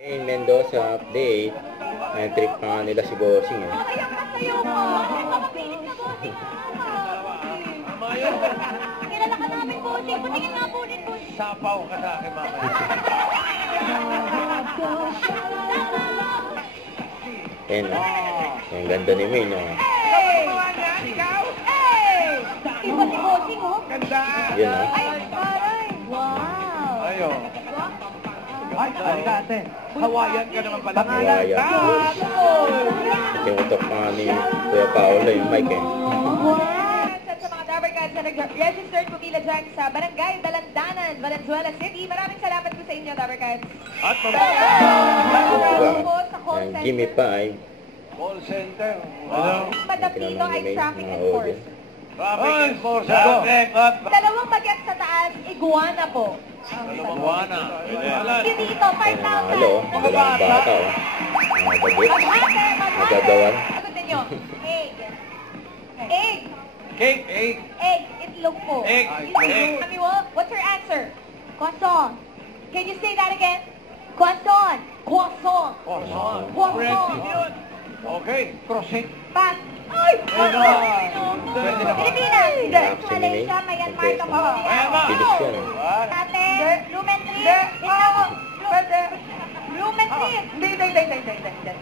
In Mendoza update, may trip pa nga nila si Bossing. Ayaw mo. Makapilit na Bossing. Kilala ka namin Bossing. Patingin nga Bossing. Sapaw ka sa akin mamaya. Ayan o. Ang ganda ni May, no? Hey! Iba si Bossing, oh. Ganda! Yan o. Ay, aray. Wow. Ayo. Ay, ate. Hawaiian ka naman pala. Hawaiian. Tinutok pa nga ni Kuya Paolo yung mic eh. At sa mga Dabarkads na nag-registered po nila dyan sa Barangay Dalandanan, Valenzuela City. Maraming salamat po sa inyo, Dabarkads. At Po sa call Ang Jimmy center. pa ay call center. Ano? Madam dito ay traffic mga enforcer. Traffic enforcer. Dalawang bagets sa taas, iguana po. Iguana. Yung dito, 5,000. Hello, dalawang bata o. Mga bagit. Magagawan. Sagot ninyo. Egg. Egg. Cake. Egg. Egg. Itlog po. Egg. Egg. Mami Wo, what's your answer? Croissant. Can you say that again? Croissant. Croissant. Croissant. Croissant. Okay. Croissant. Pass. Ay! Pwede na ba? Pilipinas. Reaction ni May. Malaysia, Myanmar, Cambodia. Myanmar. Bilis yan o. Ate, Lumetri. Lumetri.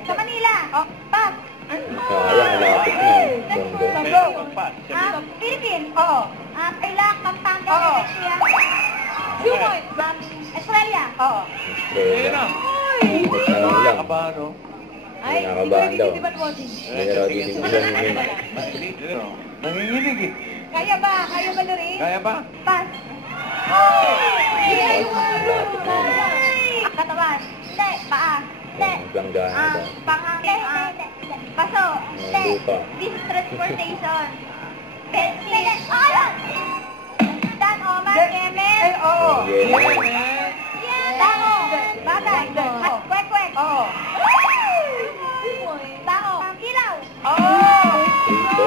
Sa Manila. Pass. Sayang, malapit na. Tondo. Philippines. Iraq, Pampanga, Indonesia. Sumoy. Australia. Ayun na. Sayang lang. Kabano. Ay, Nakakabahan daw. di ba Bossing? May naradidigilan ni May. Nanginginig eh. Kaya ba? Kaya ba, Lori? Kaya ba? Pass. Malapit na yan. Katawan. Hindi. Paa. Hindi. Planggana daw. Pangangin. Paso. Hindi. Lupa. This is transportation. Pencil. Dan, Omar, Kemen. Yemen. Tango. Bagay. Kwek-kwek. Tango. Ilaw. Dito.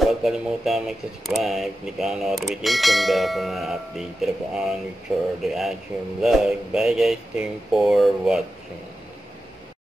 Huwag kalimutan mag-subscribe, click ang notification bell for mga update. Tara po on for the action vlog. Bye guys, thank you for watching.